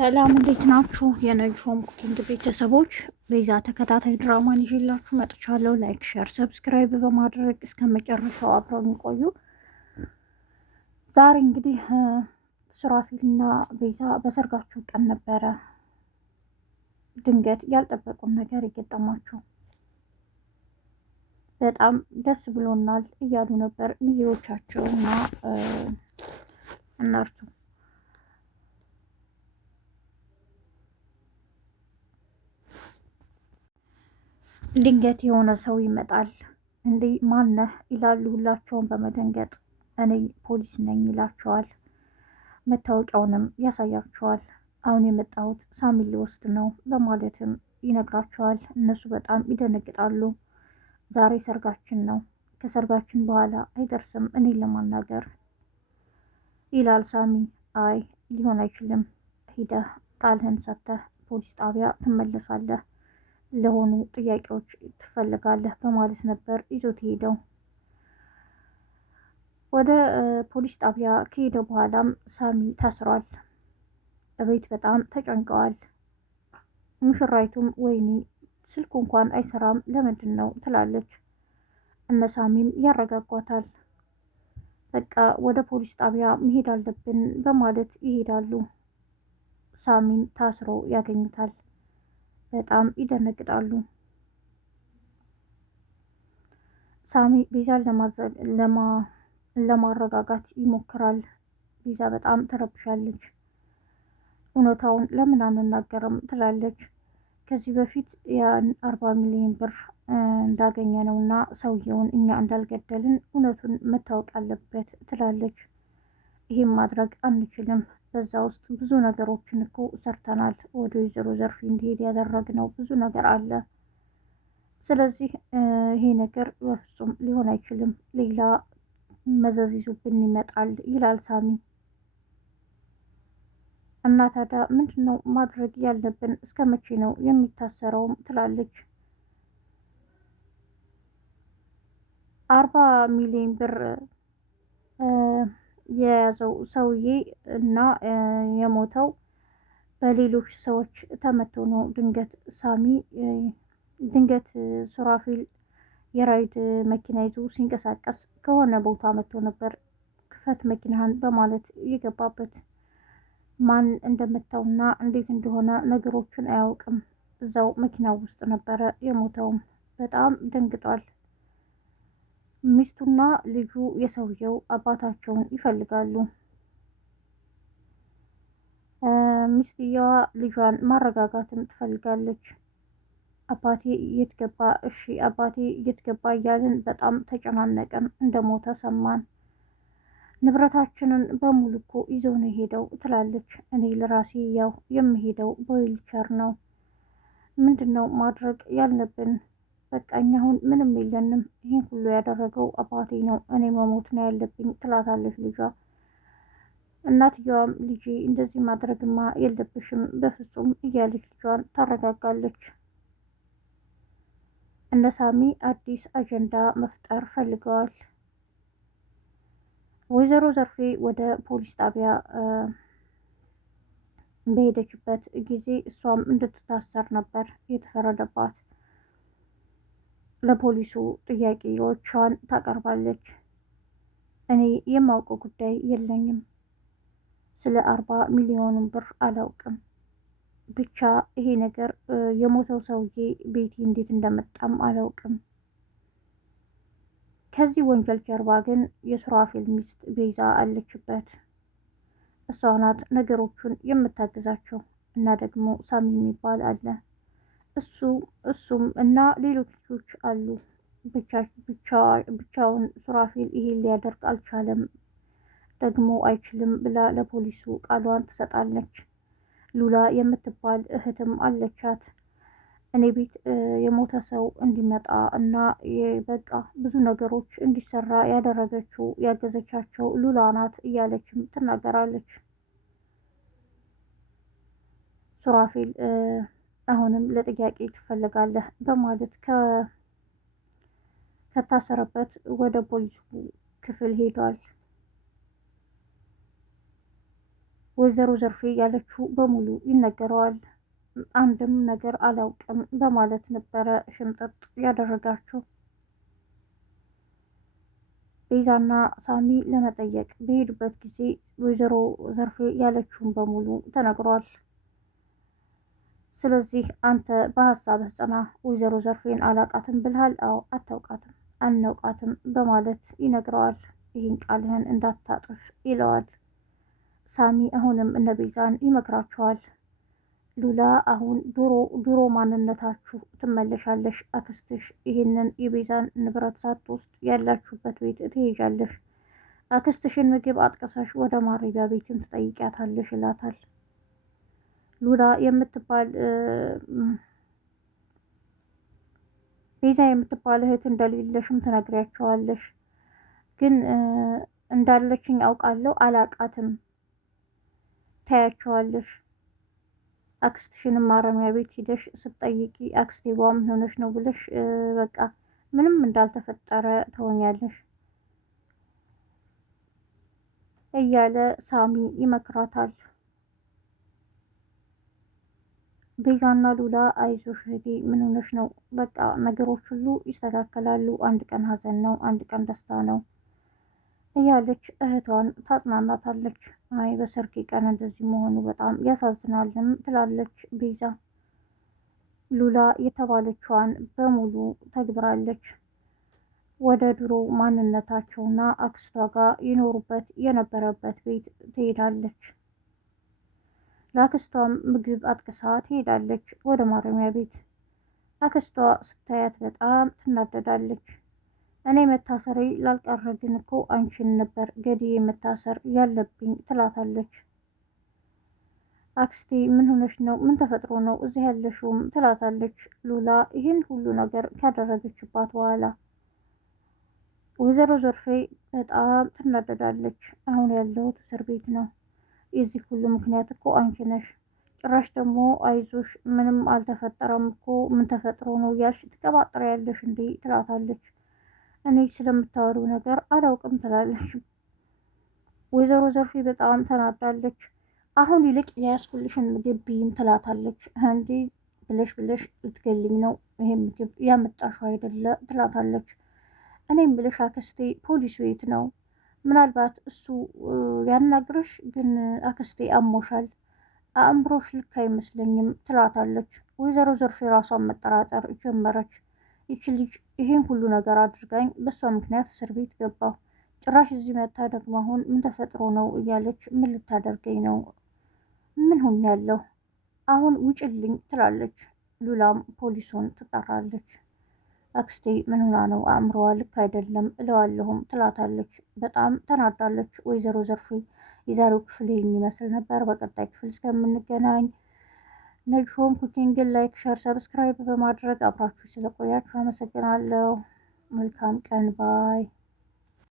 ሰላም እንዴት ናችሁ? የነጅሆም ኩኪንግ ቤተሰቦች ቤዛ ተከታታይ ድራማን ይዤላችሁ መጥቻለሁ። ላይክ፣ ሸር፣ ሰብስክራይብ በማድረግ እስከ መጨረሻው አብረው የሚቆዩ። ዛሬ እንግዲህ ሱራፊልና ቤዛ በሰርጋቸው ቀን ነበረ ድንገት ያልጠበቁን ነገር የገጠማቸው። በጣም ደስ ብሎናል እያሉ ነበር ሚዜዎቻቸውና እነርሱ ድንገት የሆነ ሰው ይመጣል። እንዴ ማነህ ይላሉ ሁላቸውም በመደንገጥ። እኔ ፖሊስ ነኝ ይላቸዋል። መታወቂያውንም ያሳያቸዋል። አሁን የመጣሁት ሳሚን ሊወስድ ነው በማለትም ይነግራቸዋል። እነሱ በጣም ይደነግጣሉ። ዛሬ ሰርጋችን ነው፣ ከሰርጋችን በኋላ አይደርስም እኔን ለማናገር ይላል ሳሚ። አይ ሊሆን አይችልም፣ ሂደህ ቃልህን ሰጥተህ ፖሊስ ጣቢያ ትመለሳለህ፣ ለሆኑ ጥያቄዎች ትፈልጋለህ በማለት ነበር ይዞት ሄደው። ወደ ፖሊስ ጣቢያ ከሄደ በኋላም ሳሚ ታስሯል። እቤት በጣም ተጨንቀዋል። ሙሽራይቱም ወይኔ ስልኩ እንኳን አይሰራም ለምንድን ነው ትላለች። እነ ሳሚም ያረጋጓታል። በቃ ወደ ፖሊስ ጣቢያ መሄድ አለብን በማለት ይሄዳሉ። ሳሚን ታስሮ ያገኙታል። በጣም ይደነግጣሉ። ሳሚ ቤዛን ለማረጋጋት ይሞክራል። ቤዛ በጣም ተረብሻለች። እውነታውን ለምን አንናገርም ትላለች። ከዚህ በፊት የ40 ሚሊዮን ብር እንዳገኘ ነው እና ሰውየውን እኛ እንዳልገደልን እውነቱን መታወቅ አለበት ትላለች። ይህም ማድረግ አንችልም፣ በዛ ውስጥ ብዙ ነገሮችን እኮ ሰርተናል። ወደ ወይዘሮ ዘርፌ እንዲሄድ ያደረግነው ብዙ ነገር አለ። ስለዚህ ይሄ ነገር በፍጹም ሊሆን አይችልም፣ ሌላ መዘዝ ይዞብን ይመጣል ይላል ሳሚ። እና ታዲያ ምንድን ነው ማድረግ ያለብን? እስከ መቼ ነው የሚታሰረውም ትላለች። 40 ሚሊዮን ብር የያዘው ሰውዬ እና የሞተው በሌሎች ሰዎች ተመቶ ነው። ድንገት ሱራፊል የራይድ መኪና ይዞ ሲንቀሳቀስ ከሆነ ቦታ መጥቶ ነበር። ክፈት መኪናህን በማለት የገባበት። ማን እንደመታውና እንዴት እንደሆነ ነገሮችን አያውቅም። እዛው መኪናው ውስጥ ነበረ የሞተውም። በጣም ደንግጧል። ሚስቱና ልጁ የሰውየው አባታቸውን ይፈልጋሉ። ሚስትየዋ ልጇን ማረጋጋትም ትፈልጋለች። አባቴ የት ገባ? እሺ አባቴ የት ገባ እያልን በጣም ተጨናነቀን። እንደሞተ ሰማን። ንብረታችንን በሙሉ እኮ ይዞ ነው የሄደው ትላለች። እኔ ለራሴ ያው የምሄደው በዊልቸር ነው። ምንድን ነው ማድረግ ያለብን? በቃ እኛ አሁን ምንም የለንም። ይህን ሁሉ ያደረገው አባቴ ነው። እኔ መሞት ነው ያለብኝ ትላታለች ልጇ። እናትየዋም ልጄ እንደዚህ ማድረግማ የለብሽም በፍጹም እያለች ልጇን ታረጋጋለች። እነ ሳሚ አዲስ አጀንዳ መፍጠር ፈልገዋል። ወይዘሮ ዘርፌ ወደ ፖሊስ ጣቢያ በሄደችበት ጊዜ እሷም እንድትታሰር ነበር የተፈረደባት። ለፖሊሱ ጥያቄዎቿን ታቀርባለች። እኔ የማውቀው ጉዳይ የለኝም፣ ስለ 40 ሚሊዮን ብር አላውቅም። ብቻ ይሄ ነገር የሞተው ሰውዬ ቤቲ እንዴት እንደመጣም አላውቅም። ከዚህ ወንጀል ጀርባ ግን የሱራፌል ሚስት ቤዛ አለችበት። እሷ ናት ነገሮቹን የምታግዛቸው። እና ደግሞ ሳሚ የሚባል አለ፣ እሱም እና ሌሎች ልጆች አሉ። ብቻውን ሱራፌል ይሄን ሊያደርግ አልቻለም፣ ደግሞ አይችልም ብላ ለፖሊሱ ቃሏን ትሰጣለች። ሉላ የምትባል እህትም አለቻት። እኔ ቤት የሞተ ሰው እንዲመጣ እና በቃ ብዙ ነገሮች እንዲሰራ ያደረገችው ያገዘቻቸው ሉላ ናት እያለችም ትናገራለች። ሱራፌል አሁንም ለጥያቄ ትፈልጋለህ በማለት ከታሰረበት ወደ ፖሊሱ ክፍል ሄዷል። ወይዘሮ ዘርፌ ያለችው በሙሉ ይነገረዋል። አንድም ነገር አላውቅም በማለት ነበረ ሽምጥጥ ያደረጋቸው። ቤዛና ሳሚ ለመጠየቅ በሄዱበት ጊዜ ወይዘሮ ዘርፌ ያለችውን በሙሉ ተነግሯል። ስለዚህ አንተ በሀሳብህ ጽና፣ ወይዘሮ ዘርፌን አላቃትም ብልሃል? አዎ አታውቃትም፣ አናውቃትም በማለት ይነግረዋል። ይህን ቃልህን እንዳታጥፍ ይለዋል። ሳሚ አሁንም እነ ቤዛን ይመክራቸዋል። ሉላ አሁን ድሮ ማንነታችሁ ትመለሻለሽ፣ አክስትሽ ይህንን የቤዛን ንብረት ሳትወስድ ያላችሁበት ቤት ትሄጃለሽ፣ አክስትሽን ምግብ አጥቀሰሽ ወደ ማረቢያ ቤትም ትጠይቂያታለሽ ይላታል። ሉላ የምትባል ቤዛ የምትባል እህት እንደሌለሽም ትነግሪያቸዋለሽ። ግን እንዳለችኝ አውቃለሁ፣ አላቃትም ታያቸዋለሽ። አክስትሽንም ማረሚያ ቤት ሂደሽ ስትጠይቂ አክስቴዋ ምን ሆነሽ ነው ብለሽ በቃ ምንም እንዳልተፈጠረ ትሆኛለሽ እያለ ሳሚ ይመክራታል። ቤዛና ሉላ አይዞሽ እህቴ ምን ሆነሽ ነው? በቃ ነገሮች ሁሉ ይስተካከላሉ። አንድ ቀን ሀዘን ነው፣ አንድ ቀን ደስታ ነው እያለች እህቷን ታጽናናታለች። አይ በሰርጌ ቀን እንደዚህ መሆኑ በጣም ያሳዝናልም ትላለች ቤዛ። ሉላ የተባለችዋን በሙሉ ተግብራለች። ወደ ድሮ ማንነታቸውና አክስቷ ጋር ይኖሩበት የነበረበት ቤት ትሄዳለች። ለአክስቷም ምግብ አጥቅሳ ትሄዳለች ወደ ማረሚያ ቤት። አክስቷ ስታያት በጣም ትናደዳለች። እኔ መታሰሬ ላልቀረ ግን እኮ አንቺን ነበር ገድዬ መታሰር ያለብኝ ትላታለች። አክስቴ ምን ሆነሽ ነው? ምን ተፈጥሮ ነው እዚህ ያለሽውም? ትላታለች ሉላ ይህን ሁሉ ነገር ካደረገችባት በኋላ። ወይዘሮ ዘርፌ በጣም ትናደዳለች። አሁን ያለሁት እስር ቤት ነው። የዚህ ሁሉ ምክንያት እኮ አንቺ ነሽ። ጭራሽ ደግሞ አይዞሽ ምንም አልተፈጠረም እኮ ምን ተፈጥሮ ነው እያልሽ ትቀባጥሪያለሽ እንዴ? ትላታለች። እኔ ስለምታወሪው ነገር አላውቅም ትላለች። ወይዘሮ ዘርፌ በጣም ተናዳለች። አሁን ይልቅ የያዝኩልሽን ምግብ ብይም ትላታለች። እንዴ ብለሽ ልትገልኝ ነው? ይሄ ምግብ ያመጣሽው አይደለ? ትላታለች። እኔም ብለሽ አክስቴ ፖሊሱ የት ነው? ምናልባት እሱ ያናግርሽ፣ ግን አክስቴ አሞሻል፣ አእምሮሽ ልክ አይመስለኝም ትላታለች። ወይዘሮ ዘርፌ ራሷን መጠራጠር ጀመረች። ይቺ ልጅ ይሄን ሁሉ ነገር አድርጋኝ በሷ ምክንያት እስር ቤት ገባሁ፣ ጭራሽ እዚህ መታ ደግሞ አሁን ምን ተፈጥሮ ነው እያለች ምን ልታደርገኝ ነው? ምን ሆኛለሁ? አሁን ውጭልኝ ትላለች። ሉላም ፖሊሱን ትጠራለች። አክስቴ ምን ሆና ነው? አእምሮዋ ልክ አይደለም እለዋለሁም ትላታለች። በጣም ተናዳለች ወይዘሮ ዘርፌ። የዛሬው ክፍል ይህን ይመስል ነበር። በቀጣይ ክፍል እስከምንገናኝ ነጅሆም ኩኪንግን ላይክ፣ ሸር፣ ሰብስክራይብ በማድረግ አብራችሁ ስለቆያችሁ አመሰግናለሁ። መልካም ቀን ባይ